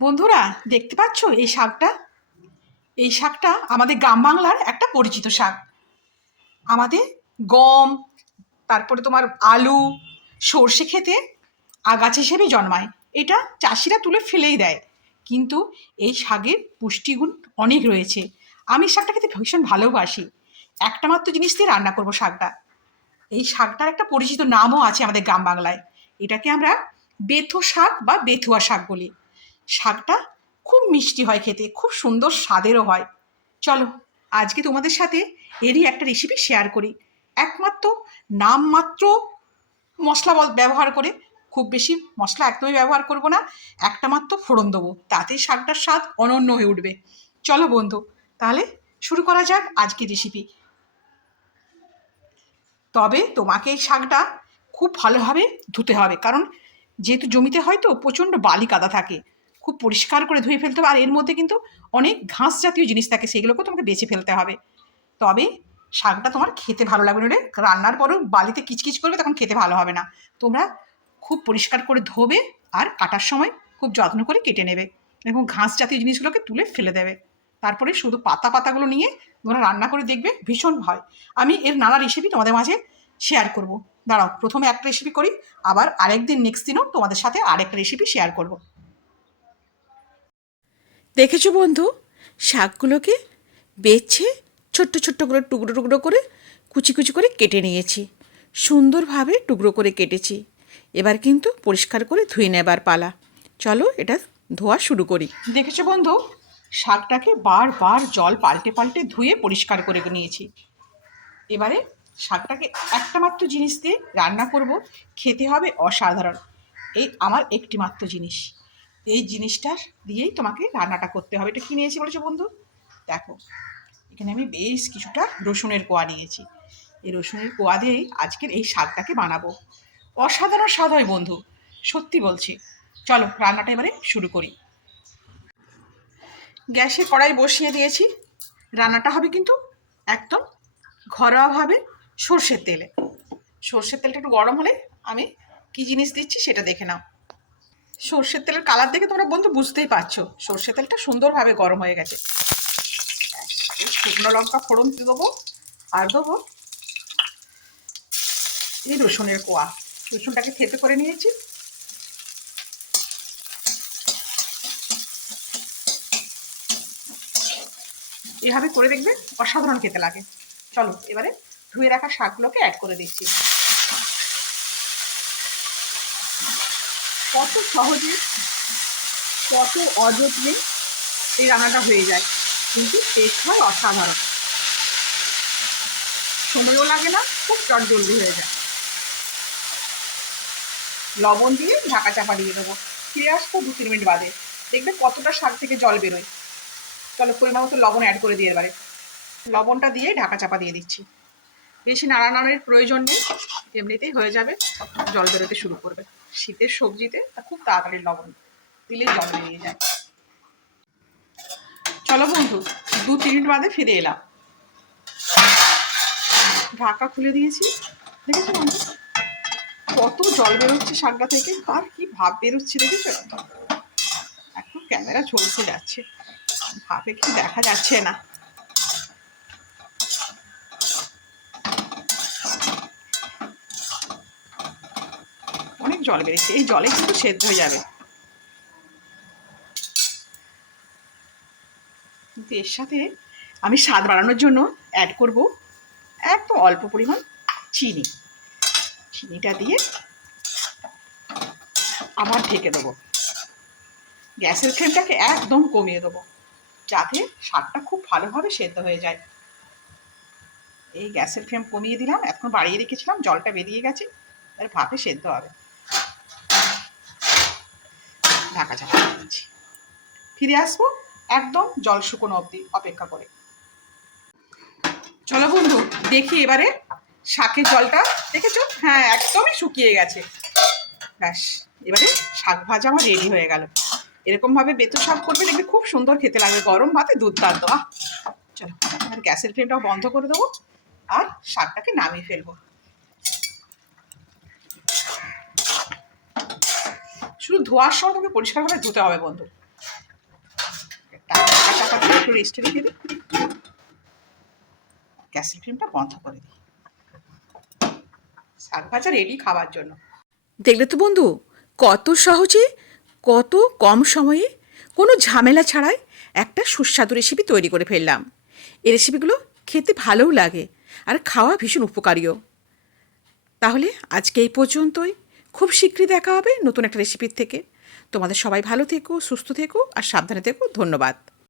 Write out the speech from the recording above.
বন্ধুরা, দেখতে পাচ্ছ এই শাকটা? এই শাকটা আমাদের গ্রাম বাংলার একটা পরিচিত শাক। আমাদের গম, তারপরে তোমার আলু, সর্ষে খেতে আগাছ হিসেবে জন্মায়। এটা চাষিরা তুলে ফেলেই দেয়। কিন্তু এই শাকের পুষ্টিগুণ অনেক রয়েছে। আমি শাকটা খেতে ভীষণ ভালোবাসি। একটা মাত্র জিনিস দিয়ে রান্না করব শাকটা। এই শাকটার একটা পরিচিত নামও আছে আমাদের গ্রাম বাংলায়। এটাকে আমরা বেথো শাক বা বেথুয়া শাক বলি। শাকটা খুব মিষ্টি হয় খেতে, খুব সুন্দর স্বাদেরও হয়। চলো, আজকে তোমাদের সাথে এরই একটা রেসিপি শেয়ার করি। একমাত্র, নামমাত্র মশলা ব্যবহার করে, খুব বেশি মশলা একদমই ব্যবহার করব না, একটা মাত্র ফোড়ন দেবো। তাতে শাকটার স্বাদ অনন্য হয়ে উঠবে। চলো বন্ধু, তাহলে শুরু করা যাক আজকের রেসিপি তবে তোমাকে এই শাকটা খুব ভালোভাবে ধুতে হবে, কারণ যেহেতু জমিতে হয় তো প্রচণ্ড বালি কাদা থাকে। খুব পরিষ্কার করে ধুয়ে ফেলতে হবে। আর এর মধ্যে কিন্তু অনেক ঘাস জাতীয় জিনিস থাকে সেগুলোকেও তোমাকে বেছে ফেলতে হবে। তবে শাকটা তোমার খেতে ভালো লাগবে না রান্নার পরও বালিতে কিচকিচ করবে, তখন খেতে ভালো হবে না। তোমরা খুব পরিষ্কার করে ধোবে আর কাটার সময় খুব যত্ন করে কেটে নেবে এবং ঘাস জাতীয় জিনিসগুলোকে তুলে ফেলে দেবে। তারপরে শুধু পাতা পাতাগুলো নিয়ে তোমরা রান্না করে দেখবে, ভীষণ ভয়। আমি এর নানা রেসিপি তোমাদের মাঝে শেয়ার করব। দাঁড়াও, প্রথমে একটা রেসিপি করি, আবার আরেকদিন নেক্সট দিনও তোমাদের সাথে আরেকটা রেসিপি শেয়ার করব। দেখেছ বন্ধু? শাকগুলোকে বেছে ছোট্ট ছোট্ট করে টুকরো টুকরো করে কুচি কুচি করে কেটে নিয়েছি। সুন্দরভাবে টুকরো করে কেটেছি। এবার কিন্তু পরিষ্কার করে ধুয়ে নেবার পালা। চলো এটা ধোয়া শুরু করি। দেখেছ বন্ধু? শাকটাকে বারবার জল পাল্টে পাল্টে ধুয়ে পরিষ্কার করে নিয়েছি। এবারে শাকটাকে একটা মাত্র জিনিস দিয়ে রান্না করব। খেতে হবে অসাধারণ। এই আমার একটি মাত্র জিনিস। এই জিনিসটা দিয়েই তোমাকে রান্নাটা করতে হবে। এটা কি নিয়েছি বলেছ বন্ধু? দেখো, এখানে আমি বেশ কিছুটা রসুনের কোয়া নিয়েছি। এই রসুনের কোয়া দিয়েই আজকের এই শাকটাকে বানাবো। অসাধারণ স্বাদ হয় বন্ধু, সত্যি বলছি। চলো, রান্নাটা এবারে শুরু করি। গ্যাসে কড়াই বসিয়ে দিয়েছি। রান্নাটা হবে কিন্তু একদম ঘরোয়াভাবে সর্ষের তেলে। সর্ষের তেলটা একটু গরম হলে আমি কি জিনিস দিচ্ছি সেটা দেখে নাও। সর্ষের তেলের কালার দেখে তোমরা বন্ধু বুঝতেই পারছ। সর্ষের তেলটা সুন্দরভাবে গরম হয়ে গেছে। শুকনো লঙ্কা ফোড়ন দেবো, আর দেবো এই রসুনের কোয়া। রসুনটাকে থেতে করে নিয়েছি। এভাবে করে দেখবে অসাধারণ খেতে লাগে। চলো, এবারে ধুয়ে রাখা শাকগুলোকে অ্যাড করে দিচ্ছি। কত সহজে, কত অযত্নে এই রান্নাটা হয়ে যায়। কিন্তু টেস্ট হয় অসাধারণ। সময়ও লাগে না, খুব চট জলদি হয়ে যায়। লবণ দিয়ে ঢাকা চাপা দিয়ে দেবো। ফিরে আসব দু তিন মিনিট বাদে। দেখবে কতটা শাক থেকে জল বেরোয়। চলো পরিমাণ মতো লবণ অ্যাড করে দিয়ে এবারে। লবণটা দিয়ে ঢাকা চাপা দিয়ে দিচ্ছি। বেশি নাড়ানাড়ির প্রয়োজন নেই, এমনিতেই হয়ে যাবে, জল বেরোতে শুরু করবে। শীতের সবজিতে তা খুব তাড়াতাড়ি লবণ, দিলে জল বেরিয়ে যায়। চলো বন্ধু, দু তিন মিনিট বাদে ফিরে এলাম। ঢাকা খুলে দিয়েছি। দেখেছ বন্ধু? কত জল বেরোচ্ছে শাকটা থেকে তার কি ভাব বেরোচ্ছে দেখেছ? এখন ক্যামেরা ঝলসে যাচ্ছে। ভাবে কি দেখা যাচ্ছে না অনেক জল বেড়েছে এই জলে কিন্তু সেদ্ধ হয়ে যাবে। কিন্তু এর সাথে আমি স্বাদ বাড়ানোর জন্য অ্যাড করব একদম অল্প পরিমাণ চিনি। চিনিটা দিয়ে আবার ঢেকে দেবো। গ্যাসের ফ্লেমটাকে একদম কমিয়ে দেবো যাতে শাকটা খুব ভালোভাবে সেদ্ধ হয়ে যায়। এই গ্যাসের ফ্লেম কমিয়ে দিলাম এখন বাড়িয়ে রেখেছিলাম, জলটা বেরিয়ে গেছে আর ভাপে সেদ্ধ হবে। ঢাকা চাপা দিয়ে দিচ্ছি ফিরে আসব একদম জল শুকনো অবধি অপেক্ষা করে। চলো বন্ধু, দেখি এবারে শাকের জলটা, দেখেছ? হ্যাঁ একদমই শুকিয়ে গেছে। ব্যাস, এবারে শাক ভাজা আমার রেডি হয়ে গেল। এরকম ভাবে বেতো শাক করবে, দেখবে খুব সুন্দর খেতে লাগবে। গরম ভাতে দুধদান্ত আহ, চলো, এবার গ্যাসের ফ্লেমটাও বন্ধ করে দেবো আর শাকটাকে নামিয়ে ফেলব। শুধু ধোয়ার সময় তোকে পরিষ্কারভাবে ধুতে হবে, বন্ধু। একটু রেখে দিই গ্যাসের ফ্লেমটা বন্ধ করে দিই শাক ভাজা রেডি খাওয়ার জন্য। দেখলে তো বন্ধু, কত সহজে, কত কম সময়ে কোনো ঝামেলা ছাড়াই একটা সুস্বাদু রেসিপি তৈরি করে ফেললাম। এই রেসিপিগুলো খেতে ভালোও লাগে আর খাওয়া ভীষণ উপকারীও। তাহলে আজকে এই পর্যন্তই। খুব শীঘ্রই দেখা হবে নতুন একটা রেসিপির থেকে। তোমাদের সবাই ভালো থেকো, সুস্থ থেকো, আর সাবধানে থেকো। ধন্যবাদ।